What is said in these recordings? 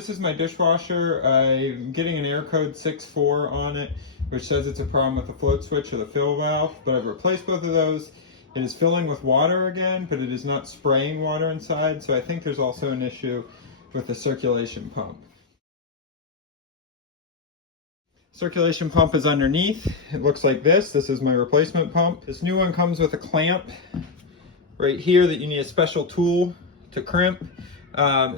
This is my dishwasher. I'm getting an air code 6.4 on it, which says it's a problem with the float switch or the fill valve, but I've replaced both of those. It is filling with water again, but it is not spraying water inside, so I think there's also an issue with the circulation pump. Circulation pump is underneath. It looks like this. This is my replacement pump. This new one comes with a clamp right here that you need a special tool to crimp.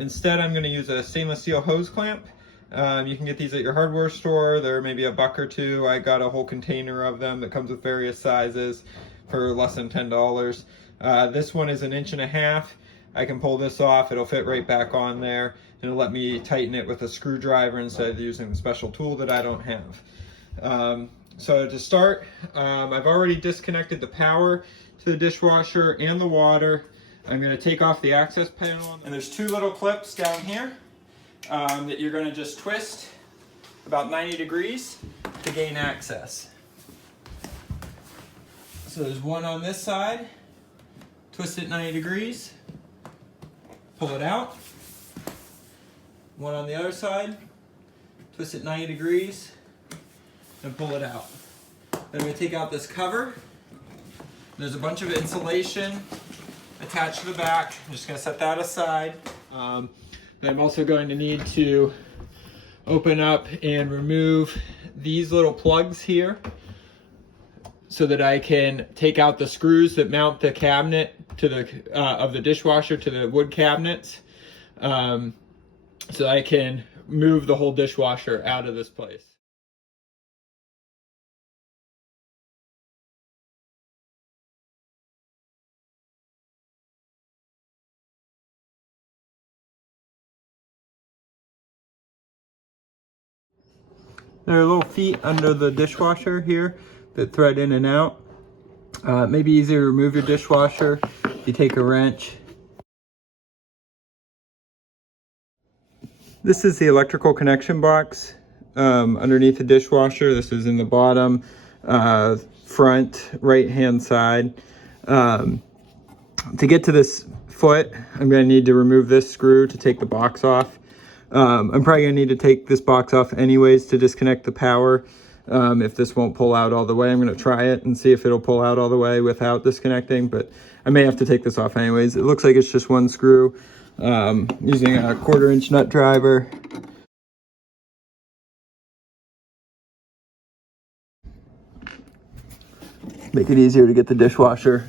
Instead, I'm going to use a stainless steel hose clamp. You can get these at your hardware store. They're maybe $1 or $2. I got a whole container of them that comes with various sizes for less than $10. This one is 1.5 inches. I can pull this off. It'll fit right back on there, and it'll let me tighten it with a screwdriver instead of using the special tool that I don't have. So to start, I've already disconnected the power to the dishwasher and the water. I'm going to take off the access panel, and there's 2 little clips down here that you're going to just twist about 90 degrees to gain access. So there's one on this side, twist it 90 degrees, pull it out. One on the other side, twist it 90 degrees, and pull it out. Then I'm going to take out this cover. There's a bunch of insulation attached to the back. I'm just going to set that aside. Then I'm also going to need to open up and remove these little plugs here so that I can take out the screws that mount the cabinet to the of the dishwasher to the wood cabinets, so I can move the whole dishwasher out of this place. There are little feet under the dishwasher here that thread in and out. It may be easier to remove your dishwasher if you take a wrench. This is the electrical connection box underneath the dishwasher. This is in the bottom front right hand side. To get to this foot, I'm going to need to remove this screw to take the box off. I'm probably going to need to take this box off anyways to disconnect the power. If this won't pull out all the way, I'm going to try it and see if it'll pull out all the way without disconnecting, but I may have to take this off anyways. It looks like it's just one screw, using a 1/4 inch nut driver. Make it easier to get the dishwasher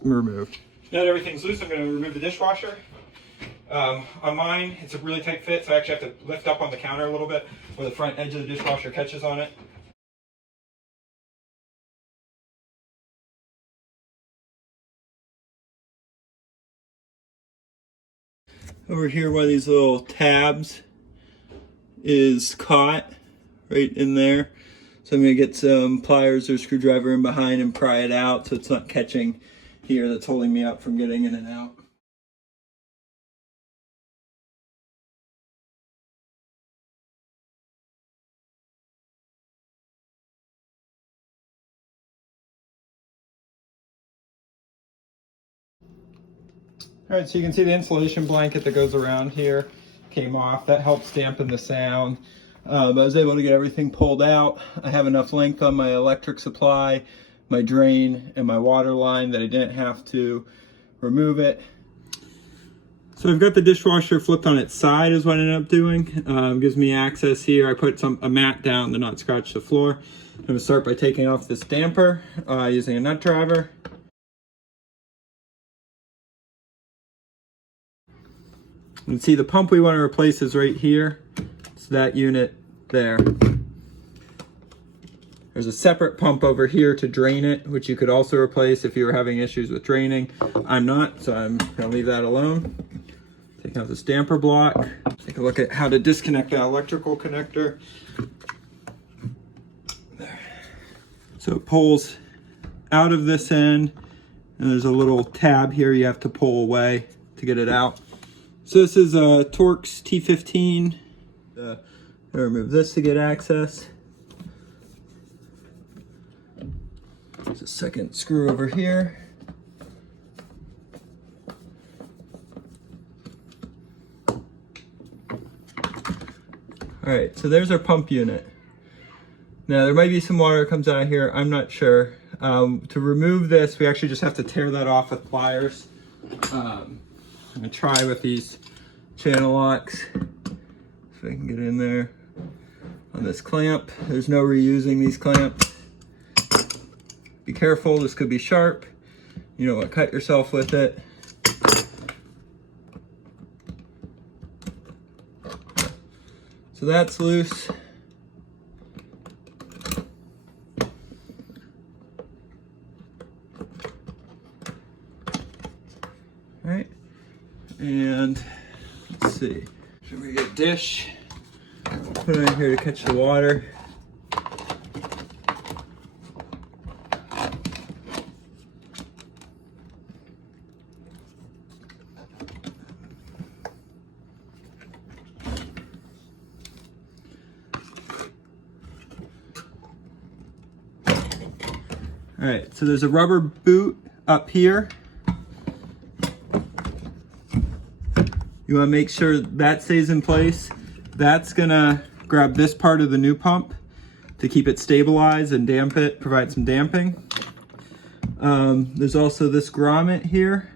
removed. Now that everything's loose, I'm going to remove the dishwasher. On mine, it's a really tight fit, so I actually have to lift up on the counter a little bit where the front edge of the dishwasher catches on it. Over here, one of these little tabs is caught right in there. So I'm going to get some pliers or screwdriver in behind and pry it out so it's not catching here. That's holding me up from getting in and out. All right, so you can see the insulation blanket that goes around here came off. That helps dampen the sound. I was able to get everything pulled out. I have enough length on my electric supply, my drain, and my water line that I didn't have to remove it. So I've got the dishwasher flipped on its side is what I ended up doing. Gives me access here. I put a mat down to not scratch the floor. I'm going to start by taking off this damper using a nut driver. You can see the pump we want to replace is right here. It's that unit there. There's a separate pump over here to drain it, which you could also replace if you were having issues with draining. I'm not, so I'm going to leave that alone. Take out this damper block. Take a look at how to disconnect that electrical connector. There. So it pulls out of this end, and there's a little tab here you have to pull away to get it out. So this is a Torx T15. I'll remove this to get access. There's a second screw over here. All right, so there's our pump unit. Now there might be some water that comes out of here, I'm not sure. To remove this, we actually just have to tear that off with pliers. I'm gonna try with these channel locks, if I can get in there on this clamp. There's no reusing these clamps. Be careful, this could be sharp. You don't want to cut yourself with it. So that's loose. All right, and let's see. Should we get a dish? Put it in here to catch the water. All right, so there's a rubber boot up here. You want to make sure that stays in place. That's gonna grab this part of the new pump to keep it stabilized and damp it, provide some damping. There's also this grommet here.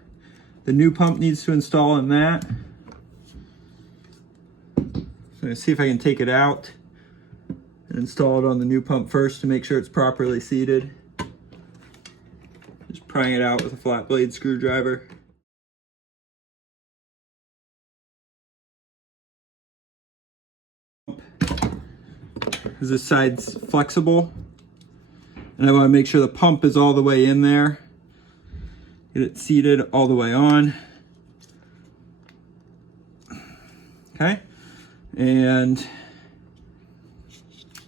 The new pump needs to install in that. So I'm gonna see if I can take it out and install it on the new pump first to make sure it's properly seated. Just prying it out with a flat blade screwdriver. This side's flexible, and I want to make sure the pump is all the way in there. Get it seated all the way on. Okay, and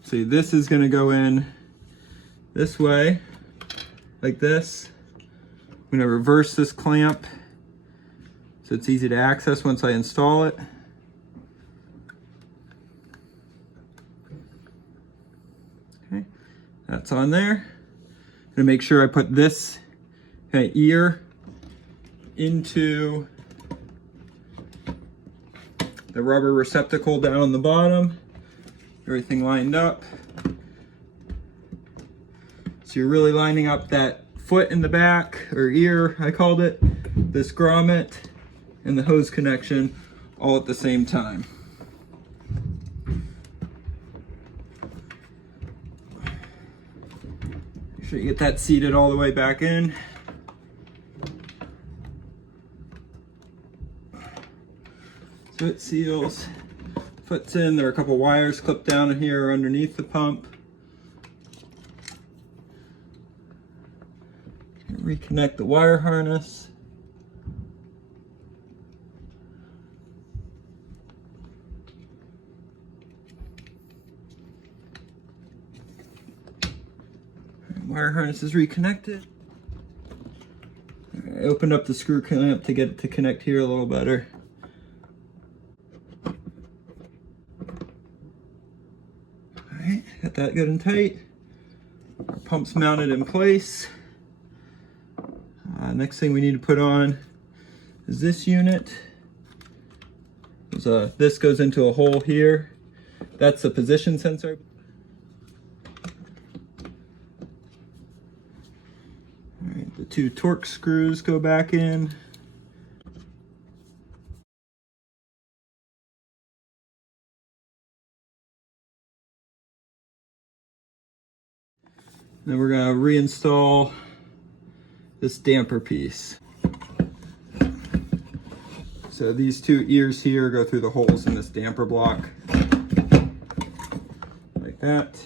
see, this is going to go in this way, like this. I'm going to reverse this clamp so it's easy to access once I install it. Okay, that's on there. I'm gonna make sure I put this ear into the rubber receptacle down on the bottom. Everything lined up. So you're really lining up that foot in the back, or ear, I called it, this grommet, and the hose connection all at the same time. Make sure you get that seated all the way back in. So it seals, foot's in. There are a couple wires clipped down in here underneath the pump. Reconnect the wire harness. Wire harness is reconnected. I opened up the screw clamp to get it to connect here a little better. Alright, got that good and tight. Our pump's mounted in place. Next thing we need to put on is this unit. This goes into a hole here. That's the position sensor. All right, the two torque screws go back in. Then we're going to reinstall this damper piece. So these two ears here go through the holes in this damper block, like that.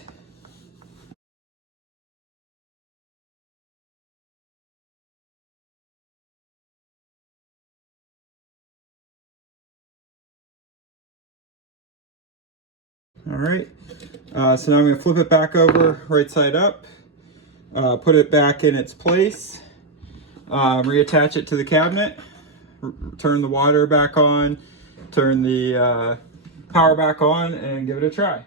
All right, so now I'm going to flip it back over right side up, put it back in its place, reattach it to the cabinet, turn the water back on, turn the power back on, and give it a try.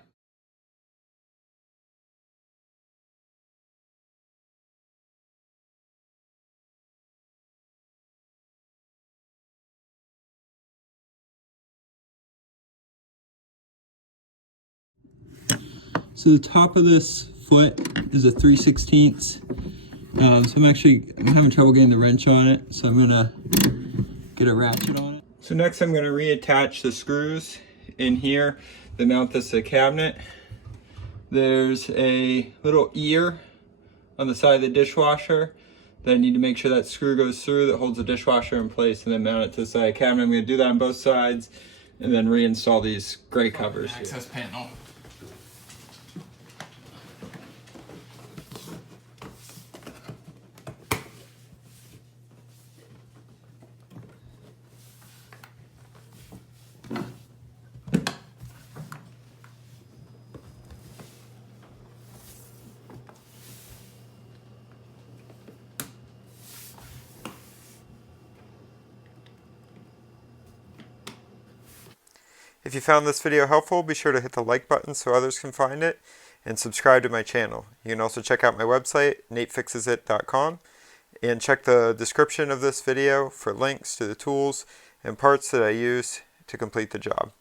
So the top of this foot is a 3/16. So I'm having trouble getting the wrench on it, so I'm gonna get a ratchet on it. So next I'm gonna reattach the screws in here that mount this to the cabinet. There's a little ear on the side of the dishwasher that I need to make sure that screw goes through that holds the dishwasher in place, and then mount it to the side of the cabinet. I'm gonna do that on both sides and then reinstall these gray covers. Access panel. If you found this video helpful, be sure to hit the like button so others can find it, and subscribe to my channel. You can also check out my website, natefixesit.com, and check the description of this video for links to the tools and parts that I use to complete the job.